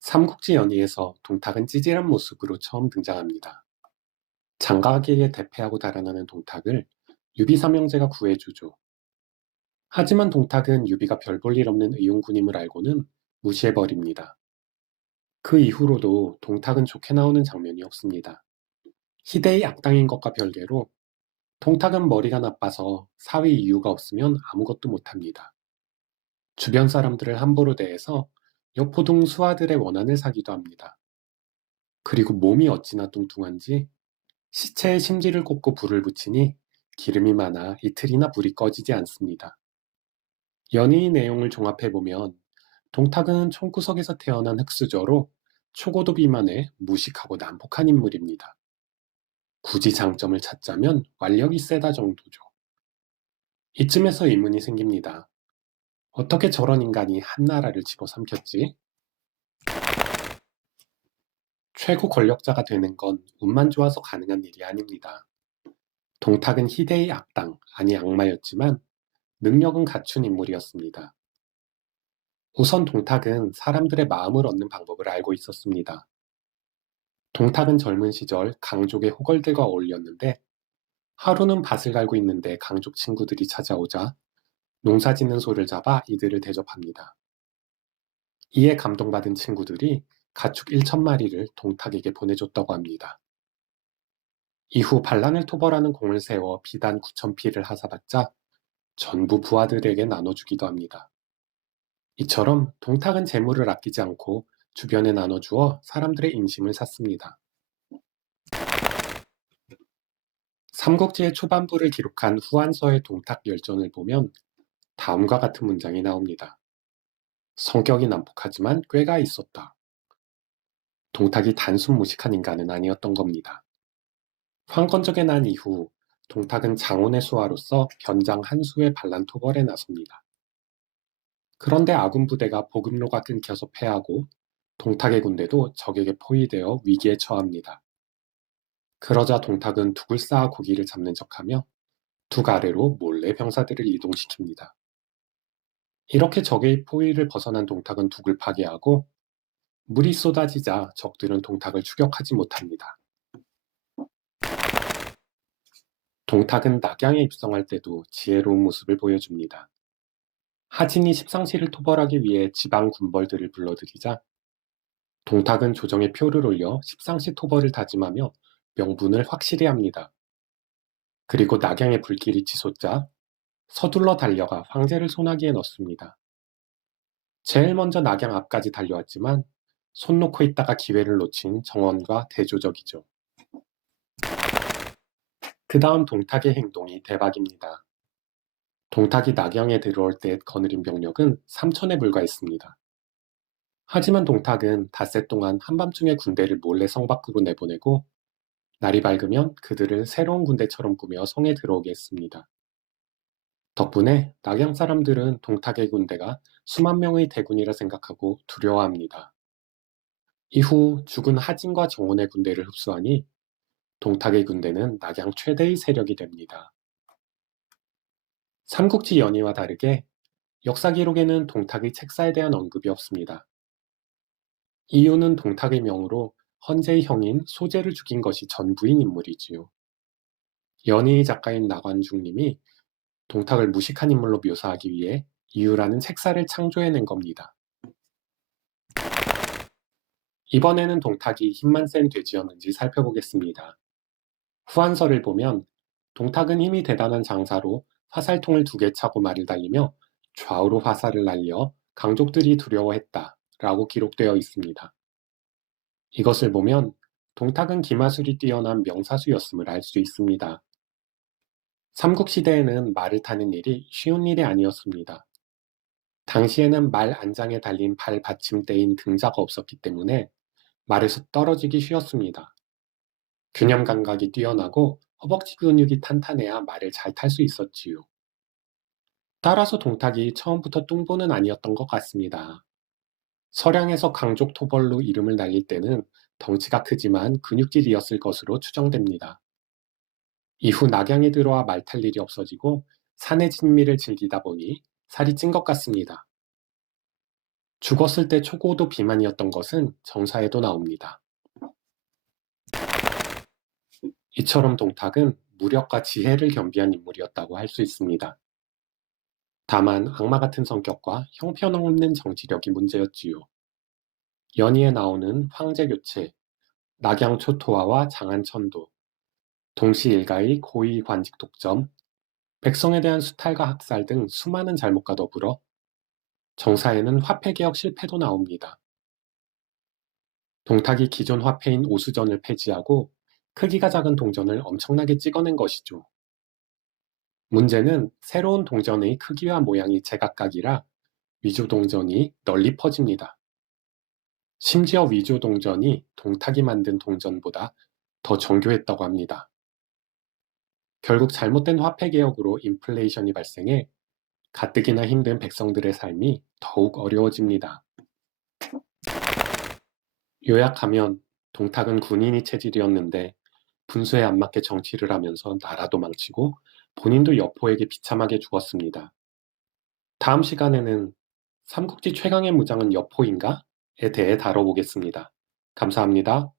삼국지 연의에서 동탁은 찌질한 모습으로 처음 등장합니다. 장가계에 대패하고 달아나는 동탁을 유비 삼형제가 구해주죠. 하지만 동탁은 유비가 별 볼 일 없는 의용군임을 알고는 무시해버립니다. 그 이후로도 동탁은 좋게 나오는 장면이 없습니다. 희대의 악당인 것과 별개로 동탁은 머리가 나빠서 사위 이유가 없으면 아무것도 못합니다. 주변 사람들을 함부로 대해서 여포동 수하들의 원한을 사기도 합니다. 그리고 몸이 어찌나 뚱뚱한지 시체에 심지를 꽂고 불을 붙이니 기름이 많아 이틀이나 불이 꺼지지 않습니다. 연희의 내용을 종합해보면 동탁은 총구석에서 태어난 흙수저로 초고도 비만에 무식하고 난폭한 인물입니다. 굳이 장점을 찾자면 완력이 세다 정도죠. 이쯤에서 의문이 생깁니다. 어떻게 저런 인간이 한나라를 집어삼켰지? 최고 권력자가 되는 건 운만 좋아서 가능한 일이 아닙니다. 동탁은 희대의 악당, 아니 악마였지만 능력은 갖춘 인물이었습니다. 우선 동탁은 사람들의 마음을 얻는 방법을 알고 있었습니다. 동탁은 젊은 시절 강족의 호걸들과 어울렸는데 하루는 밭을 갈고 있는데 강족 친구들이 찾아오자 농사 짓는 소를 잡아 이들을 대접합니다. 이에 감동받은 친구들이 가축 1,000마리를 동탁에게 보내줬다고 합니다. 이후 반란을 토벌하는 공을 세워 비단 9,000피를 하사받자 전부 부하들에게 나눠주기도 합니다. 이처럼 동탁은 재물을 아끼지 않고 주변에 나눠주어 사람들의 인심을 샀습니다. 삼국지의 초반부를 기록한 후한서의 동탁 열전을 보면 다음과 같은 문장이 나옵니다. 성격이 난폭하지만 꾀가 있었다. 동탁이 단순 무식한 인간은 아니었던 겁니다. 황건적에 난 이후 동탁은 장원의 수하로서 변장 한수의 반란 토벌에 나섭니다. 그런데 아군 부대가 보급로가 끊겨서 패하고 동탁의 군대도 적에게 포위되어 위기에 처합니다. 그러자 동탁은 둑을 쌓아 고기를 잡는 척하며 둑 아래로 몰래 병사들을 이동시킵니다. 이렇게 적의 포위를 벗어난 동탁은 둑을 파괴하고 물이 쏟아지자 적들은 동탁을 추격하지 못합니다. 동탁은 낙양에 입성할 때도 지혜로운 모습을 보여줍니다. 하진이 십상시를 토벌하기 위해 지방 군벌들을 불러들이자 동탁은 조정에 표를 올려 십상시 토벌을 다짐하며 명분을 확실히 합니다. 그리고 낙양의 불길이 치솟자 서둘러 달려가 황제를 소나기에 넣습니다. 제일 먼저 낙양 앞까지 달려왔지만 손 놓고 있다가 기회를 놓친 정원과 대조적이죠. 그 다음 동탁의 행동이 대박입니다. 동탁이 낙양에 들어올 때 거느린 병력은 3천에 불과했습니다. 하지만 동탁은 닷새 동안 한밤중에 군대를 몰래 성 밖으로 내보내고 날이 밝으면 그들을 새로운 군대처럼 꾸며 성에 들어오게 했습니다. 덕분에 낙양 사람들은 동탁의 군대가 수만 명의 대군이라 생각하고 두려워합니다. 이후 죽은 하진과 정원의 군대를 흡수하니 동탁의 군대는 낙양 최대의 세력이 됩니다. 삼국지 연의와 다르게 역사 기록에는 동탁의 책사에 대한 언급이 없습니다. 이유는 동탁의 명으로 헌제의 형인 소제를 죽인 것이 전부인 인물이지요. 연희 작가인 나관중님이 동탁을 무식한 인물로 묘사하기 위해 이유라는 책사를 창조해낸 겁니다. 이번에는 동탁이 힘만 센 돼지였는지 살펴보겠습니다. 후한서를 보면 동탁은 힘이 대단한 장사로 화살통을 2개 차고 말을 달리며 좌우로 화살을 날려 강족들이 두려워했다 라고 기록되어 있습니다. 이것을 보면 동탁은 기마술이 뛰어난 명사수였음을 알 수 있습니다. 삼국시대에는 말을 타는 일이 쉬운 일이 아니었습니다. 당시에는 말 안장에 달린 발 받침대인 등자가 없었기 때문에 말에서 떨어지기 쉬웠습니다. 균형 감각이 뛰어나고 허벅지 근육이 탄탄해야 말을 잘 탈 수 있었지요. 따라서 동탁이 처음부터 뚱보는 아니었던 것 같습니다. 서량에서 강족 토벌로 이름을 날릴 때는 덩치가 크지만 근육질이었을 것으로 추정됩니다. 이후 낙양에 들어와 말 탈 일이 없어지고 산의 진미를 즐기다 보니 살이 찐 것 같습니다. 죽었을 때 초고도 비만이었던 것은 정사에도 나옵니다. 이처럼 동탁은 무력과 지혜를 겸비한 인물이었다고 할 수 있습니다. 다만 악마 같은 성격과 형편없는 정치력이 문제였지요. 연희에 나오는 황제교체, 낙양초토화와 장안천도, 동시일가의 고위 관직 독점, 백성에 대한 수탈과 학살 등 수많은 잘못과 더불어 정사에는 화폐개혁 실패도 나옵니다. 동탁이 기존 화폐인 오수전을 폐지하고 크기가 작은 동전을 엄청나게 찍어낸 것이죠. 문제는 새로운 동전의 크기와 모양이 제각각이라 위조 동전이 널리 퍼집니다. 심지어 위조 동전이 동탁이 만든 동전보다 더 정교했다고 합니다. 결국 잘못된 화폐 개혁으로 인플레이션이 발생해 가뜩이나 힘든 백성들의 삶이 더욱 어려워집니다. 요약하면 동탁은 군인이 체질이었는데 분수에 안 맞게 정치를 하면서 나라도 망치고 본인도 여포에게 비참하게 죽었습니다. 다음 시간에는 삼국지 최강의 무장은 여포인가?에 대해 다뤄보겠습니다. 감사합니다.